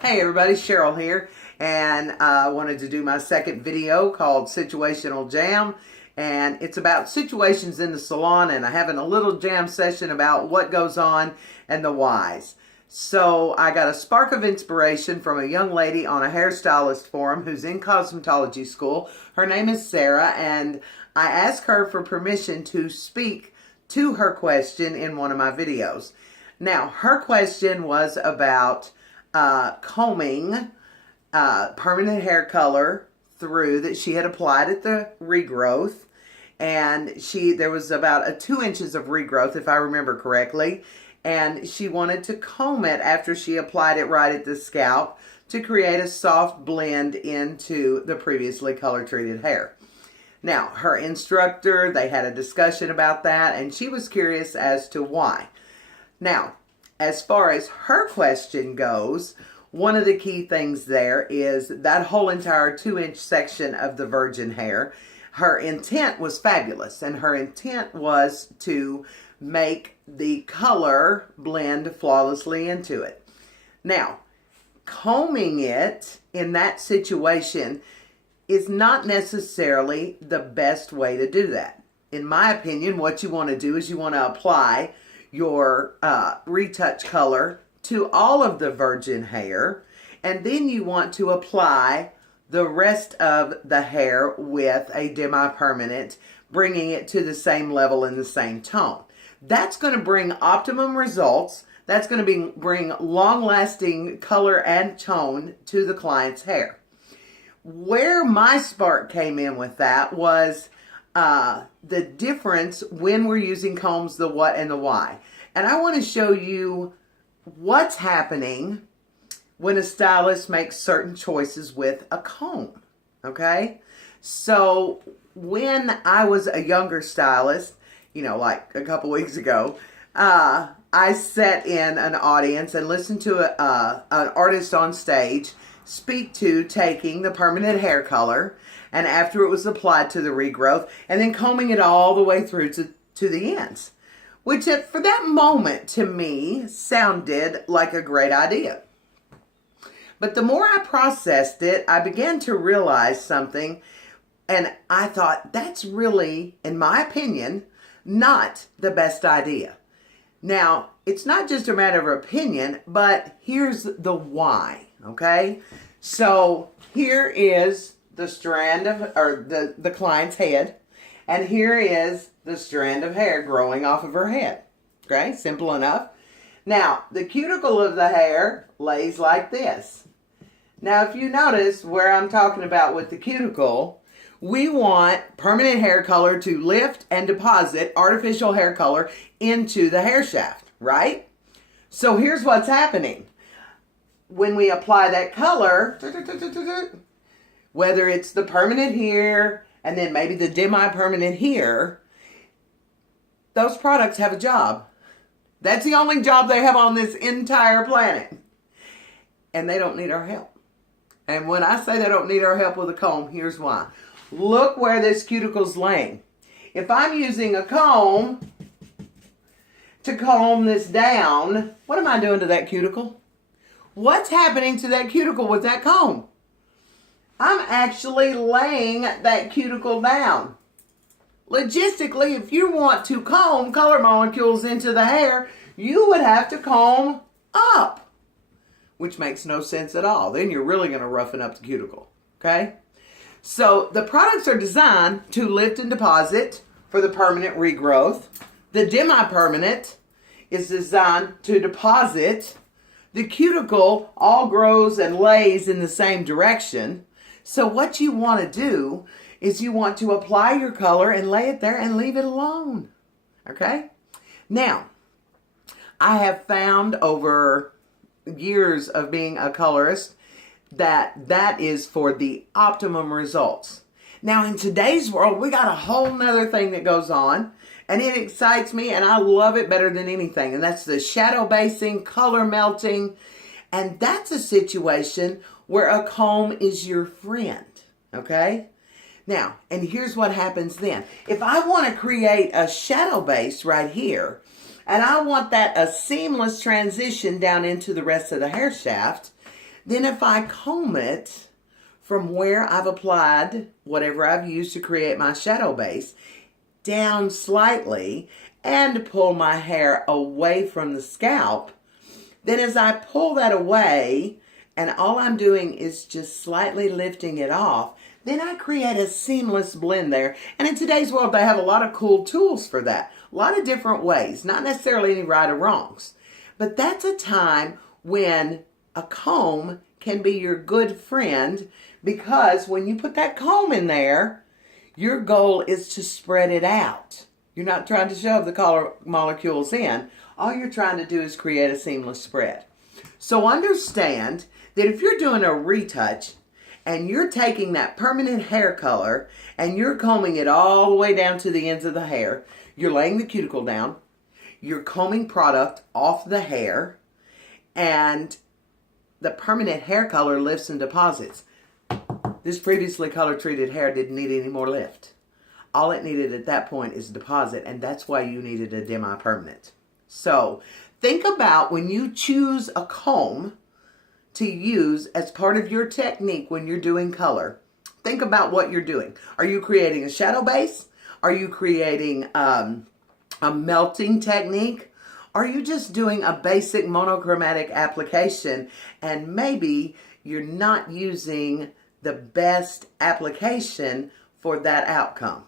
Hey everybody, Cheryl here, and I wanted to do my second video called Situational Jam, and it's about situations in the salon, and I'm having a little jam session about what goes on and the whys. So I got a spark of inspiration from a young lady on a hairstylist forum who's in cosmetology school. Her name is Sarah, and I asked her for permission to speak to her question in one of my videos. Now, her question was about combing permanent hair color through that she had applied at the regrowth, and there was about 2 inches of regrowth, if I remember correctly, and she wanted to comb it after she applied it right at the scalp to create a soft blend into the previously color treated hair. Now, her instructor, they had a discussion about that, and she was curious as to why. Now, as far as her question goes, one of the key things there is that whole entire 2-inch section of the virgin hair. Her intent was fabulous, and her intent was to make the color blend flawlessly into it. Now, combing it in that situation is not necessarily the best way to do that. In my opinion, what you want to do is you want to apply your retouch color to all of the virgin hair, and then you want to apply the rest of the hair with a demi-permanent, bringing it to the same level and the same tone. That's going to bring optimum results. That's going to bring long-lasting color and tone to the client's hair. Where my spark came in with that was the difference when we're using combs, the what and the why. And I want to show you what's happening when a stylist makes certain choices with a comb. Okay? So when I was a younger stylist, like a couple weeks ago, I sat in an audience and listened to an artist on stage speak to taking the permanent hair color, and after it was applied to the regrowth, and then combing it all the way through to the ends. Which for that moment to me sounded like a great idea. But the more I processed it, I began to realize something, and I thought that's really, in my opinion, not the best idea. Now, it's not just a matter of opinion, but here's the why, okay? So here is the strand of, or the client's head, and here is the strand of hair growing off of her head. Okay, simple enough. Now, the cuticle of the hair lays like this. Now, if you notice where I'm talking about with the cuticle, we want permanent hair color to lift and deposit artificial hair color into the hair shaft, right? So here's what's happening. When we apply that color, whether it's the permanent here and then maybe the demi-permanent here, those products have a job. That's the only job they have on this entire planet. And they don't need our help. And when I say they don't need our help with a comb, here's why. Look where this cuticle's laying. If I'm using a comb to comb this down, what am I doing to that cuticle? What's happening to that cuticle with that comb? I'm actually laying that cuticle down. Logistically, if you want to comb color molecules into the hair, you would have to comb up, which makes no sense at all. Then you're really going to roughen up the cuticle, okay? So the products are designed to lift and deposit for the permanent regrowth. The demi-permanent is designed to deposit. The cuticle all grows and lays in the same direction. So what you want to do is you want to apply your color and lay it there and leave it alone. Okay? Now, I have found over years of being a colorist that is for the optimum results. Now, in today's world, we got a whole nother thing that goes on, and it excites me, and I love it better than anything, and that's the shadow basing, color melting, and that's a situation where a comb is your friend, okay? Now, and here's what happens then. If I want to create a shadow base right here, and I want that a seamless transition down into the rest of the hair shaft, Then if I comb it from where I've applied whatever I've used to create my shadow base down slightly and pull my hair away from the scalp, then as I pull that away and all I'm doing is just slightly lifting it off, then I create a seamless blend there. And in today's world, they have a lot of cool tools for that. A lot of different ways, not necessarily any right or wrongs. But that's a time when a comb can be your good friend, because when you put that comb in there, your goal is to spread it out. You're not trying to shove the color molecules in. All you're trying to do is create a seamless spread. So understand that if you're doing a retouch and you're taking that permanent hair color and you're combing it all the way down to the ends of the hair, you're laying the cuticle down, you're combing product off the hair, and the permanent hair color lifts and deposits. This previously color treated hair didn't need any more lift. All it needed at that point is deposit, and that's why you needed a demi-permanent. So think about when you choose a comb to use as part of your technique when you're doing color. Think about what you're doing. Are you creating a shadow base? Are you creating a melting technique? Are you just doing a basic monochromatic application and maybe you're not using the best application for that outcome?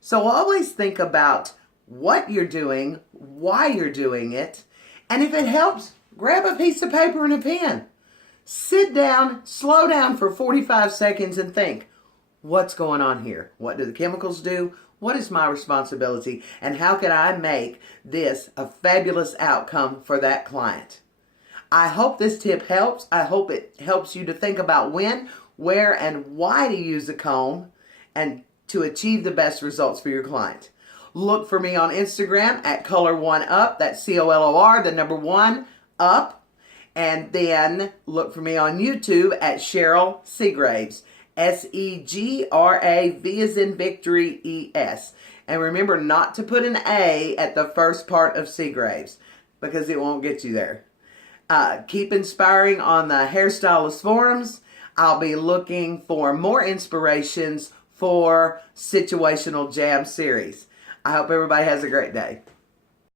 So always think about what you're doing, why you're doing it, and if it helps, grab a piece of paper and a pen. Sit down, slow down for 45 seconds and think, what's going on here? What do the chemicals do? What is my responsibility? And how can I make this a fabulous outcome for that client? I hope this tip helps. I hope it helps you to think about when, where, and why to use a comb and to achieve the best results for your client. Look for me on Instagram at color1up. That's COLOR, the number 1, up. And then look for me on YouTube at Cheryl Segraves. S-E-G-R-A-V as in victory, E-S. And remember not to put an A at the first part of Segraves because it won't get you there. Keep inspiring on the Hairstylist forums. I'll be looking for more inspirations for Situational Jam series. I hope everybody has a great day.